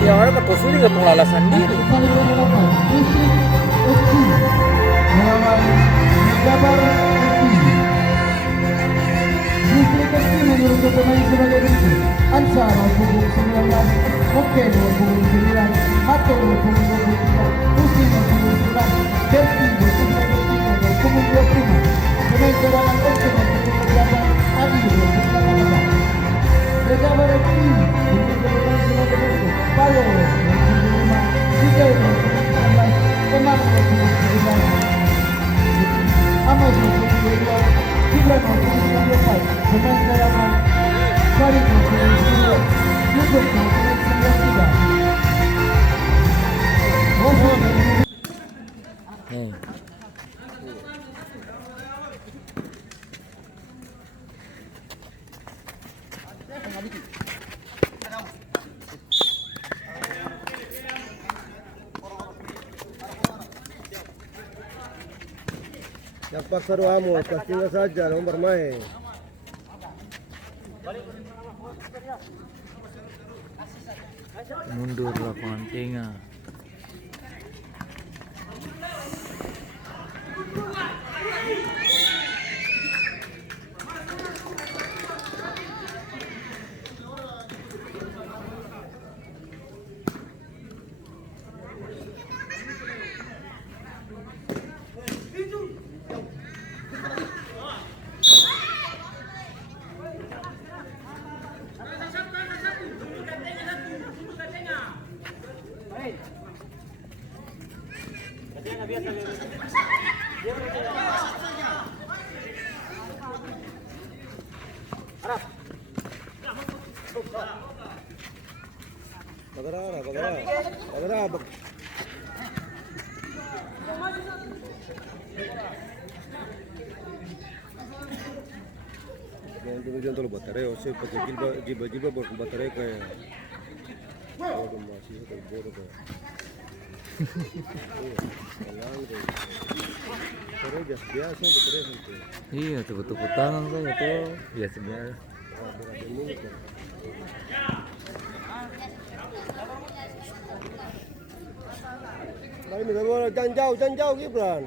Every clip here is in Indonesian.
Ya orang ke posisi nggak pengelola sendiri. Melawan Jabar FC. Distrik FC menurut pemain sebagai berikut: Ansar punggung 19, Moken punggung 9, Hato punggung 23, Muslim punggung 11, Derti punggung 25. Pemain cadangan FC punggung 8, Adi punggung 18. Jabar FC menurut pemain sebagai berikut: Palo punggung 5, Miguel punggung 19, Emar punggung 19. Amos punggung 22, Gibran punggung 19, pemain cadangan Farid punggung 10, Yusuf punggung 93. Nih. Yang paksa Amos, kasihnya saja nomor bermain. Mundur lapangan tengah. Bagara. Jangan terlalu baterai, saya pakai jilbab baterai kayak bodoh masih kayak bodoh kayak. Baterai biasa baterai itu. Iya, tepuk-tepuk tangan saja tuh. Biasa biasa. Mari minta bola, jangan jauh Gibran.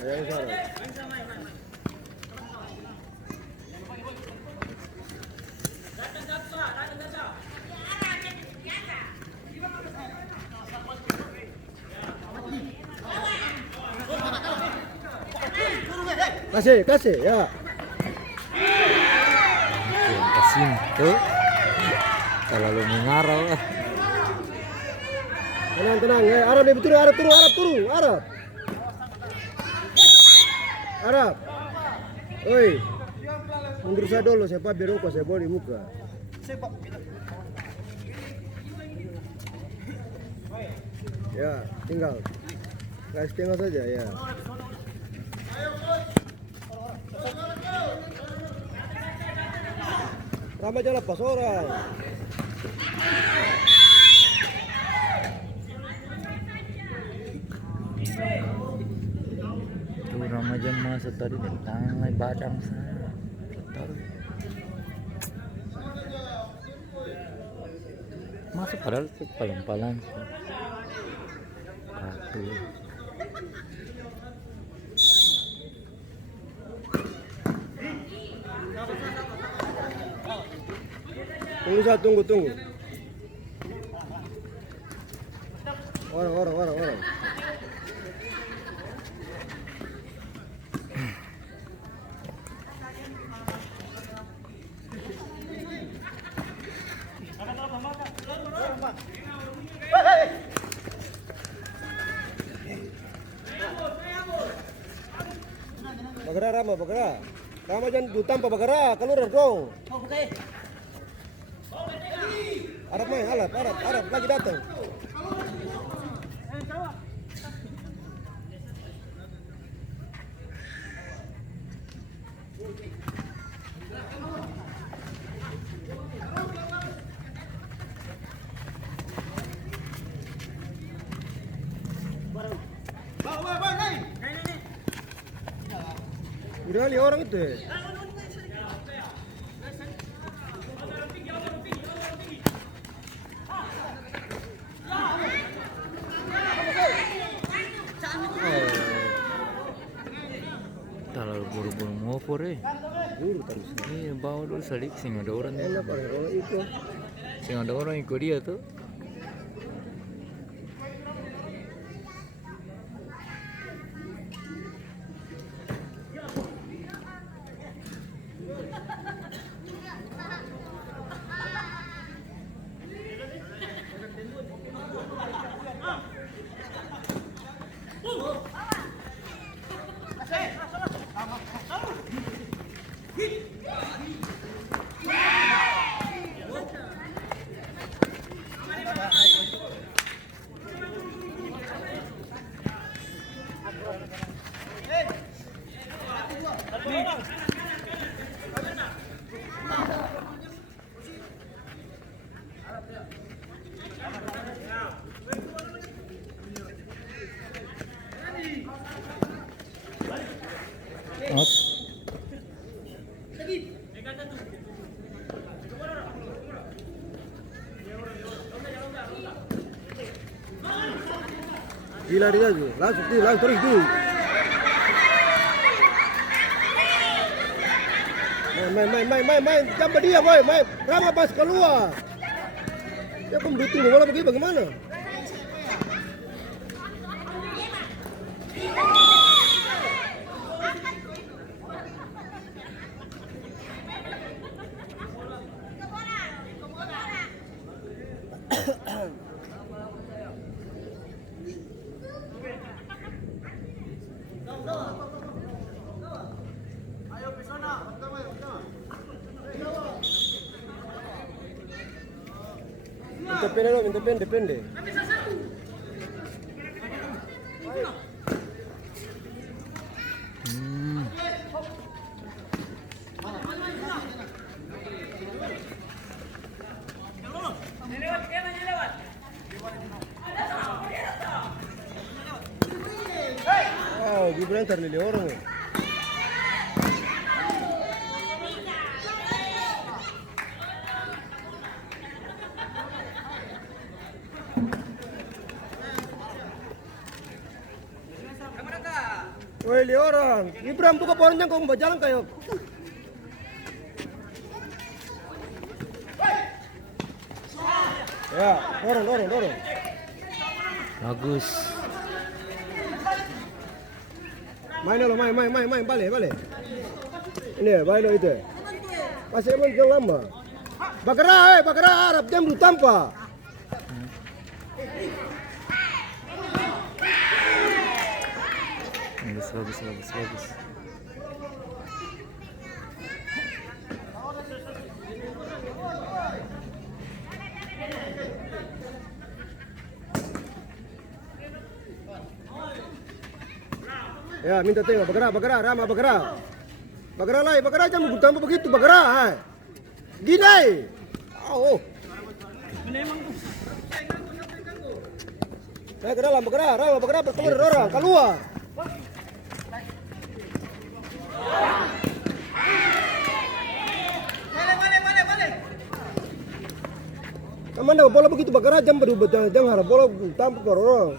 Yang salah. Kasih ya. Kasih tuh. Terlalu mengarau. Tenang ya. Arab dia betul, Arab. Arab. Oi. Mundur saya dulu, saya biar rokok saya bawa di muka. Ya, tinggal. Kasih tinggal saja ya. Ramai jalan pas orang. Tuh Ramadan masuk tadi tentang badang sana. Masuk padahal itu palang-palang. Satu. Tunggu. Orang. Bagara. Rama jangan dutang Pak Bagara, keluar dong. Arab main, Arab lagi datang. Udah kali orang itu ya. Terlalu buru-buru ngopor Buru terus. Iya, bawa dulu salik sing ada orang Enak orang itu. sing ada orang ikut dia tuh. Out. Gila dia tuh, langsung terus tuh. Main, tambah dia boy, main. Rama pas keluar. Ya kamu butuh bola bagaimana? Depende. Wow, Gibran terlilit orang ya. Woi, li orang. Gibran buka pornya kok mau jalan kayak. Ya, dorong. Bagus. Main lo, main, balik. Ini ya, balik lo itu. Masih emang jangan lama. Bakara Arab jam dulu tanpa. Bagus. Ya, minta tengok, Rama Bakara. Bakara jangan tanpa begitu, Bakara. Hai. Gini. Oh. Saya ke dalam, Rama Bakara berkeluar dari orang, keluar. Kemana bola begitu Bakara jam berubah, jangan harap bola tanpa orang.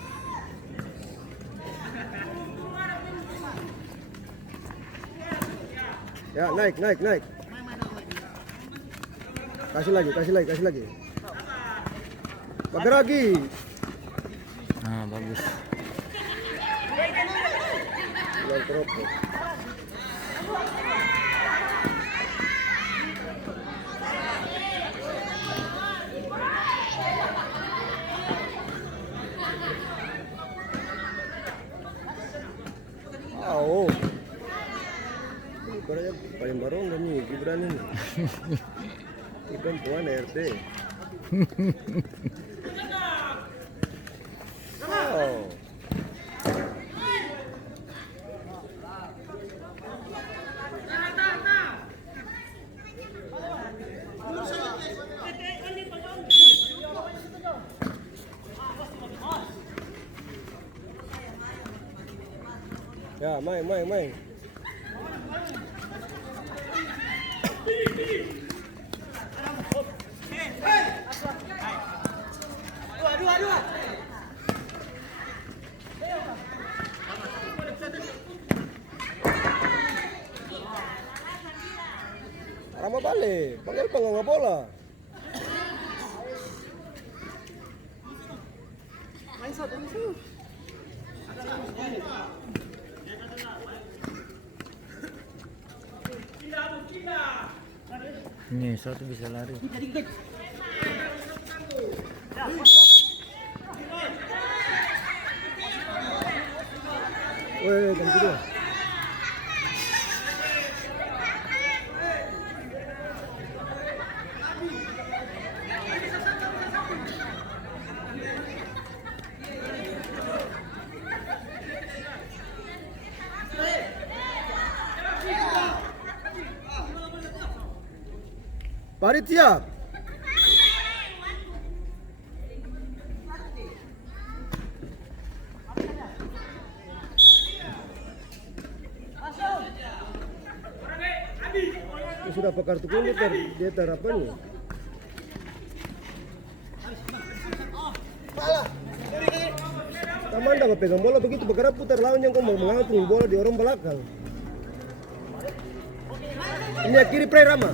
Ya, naik. Kasih lagi. Bakar lagi. Nah, bagus. Yang teropos. Oh. Paling barong nih Gibran ini. Ikan puan RT. Oh. Ya, main. Dua. Rama balik, panggil penggangga bola. Ini satu bisa lari. Weh, jam kedua. Parit siap. Sudah pakai kartu kuning dia apa nih? Taman dah pegang bola begitu bergerak putar lawan yang kau mau mengatur bola di orang belakang. Ini yang kiri play Rama.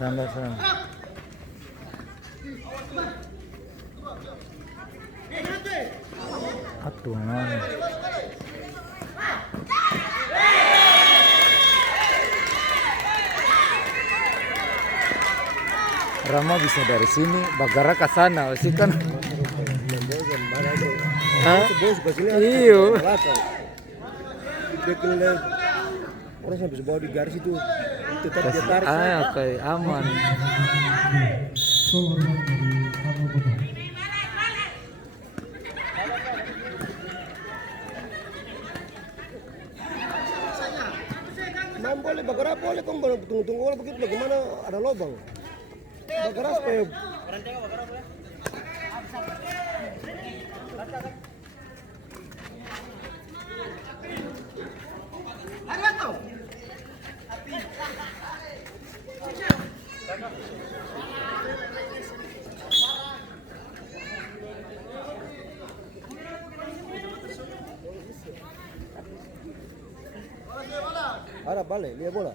Sandal. Aduh, mana? Rama bisa dari sini, Bagara ke sana, sih kan? Hah? Iyo. Orang sampai sebawa di garis itu tetap dia tarik. Oke, aman. Main boleh, Bagara boleh, kamu tunggu bola begitu bagaimana ada lubang. Bagara supaya ada balik, lihat bola.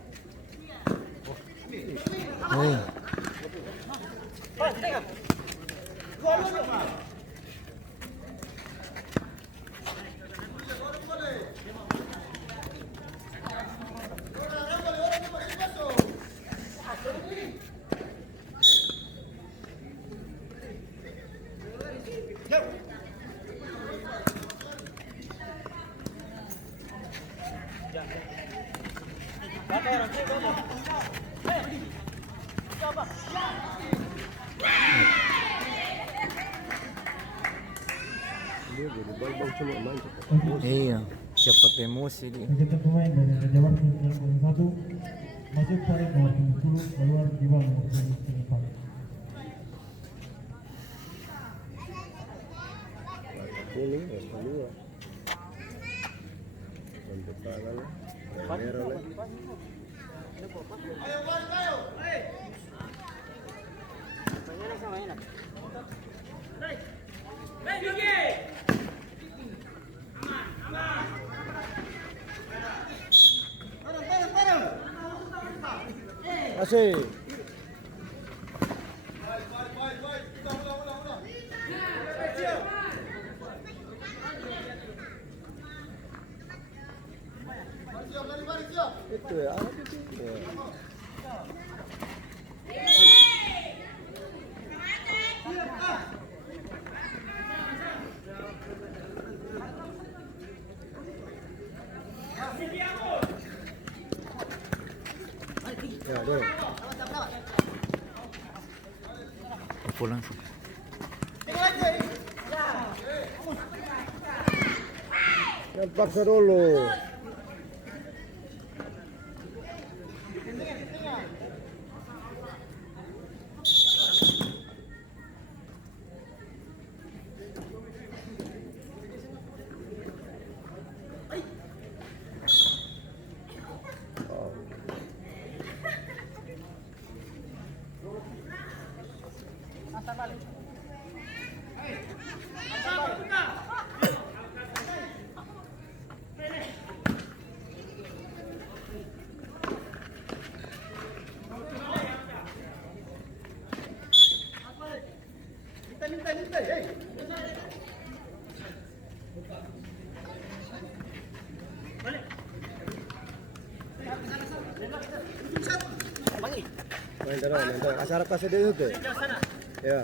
Dia jadi bal cuma main cepat. Iya, cepat emosi dia. Kegiatan pemain dari Raja Waktu 91 masuk tarik nomor 70 keluar di bawah nomor 74. kuning ya kedua. Bentuk tangan merah lah. Asik. Itu ya, apa itu? Ya. Ya, dulu. Pukul langsung. Jangan paksa dulu. Main terus. Asal kasih dia itu. Ya.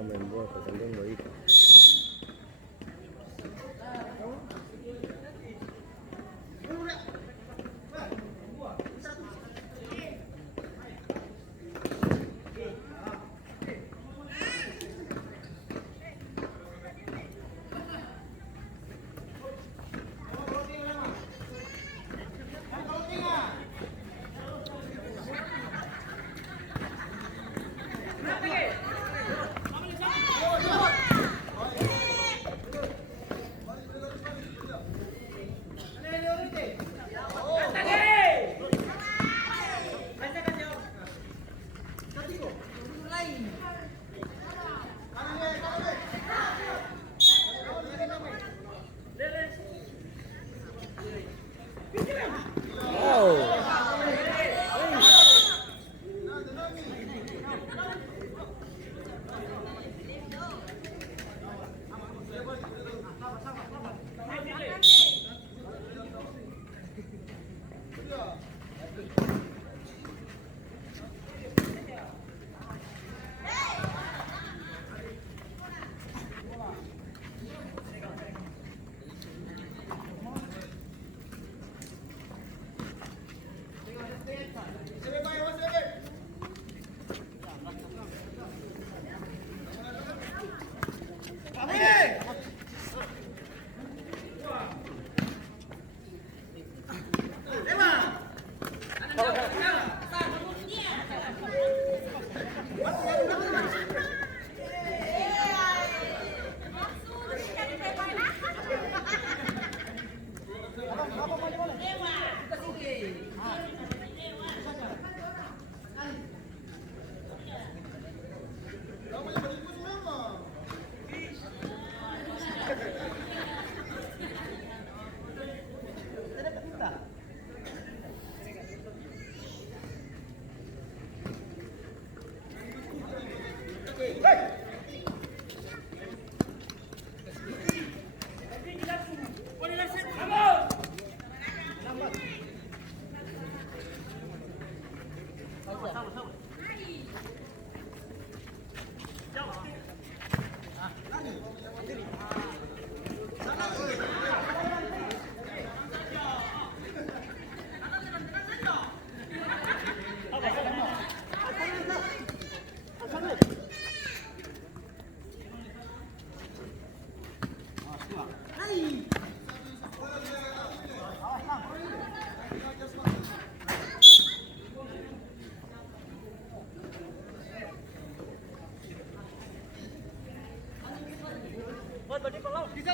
Main bola tergantung dari itu. Buat body kalau. Bisa.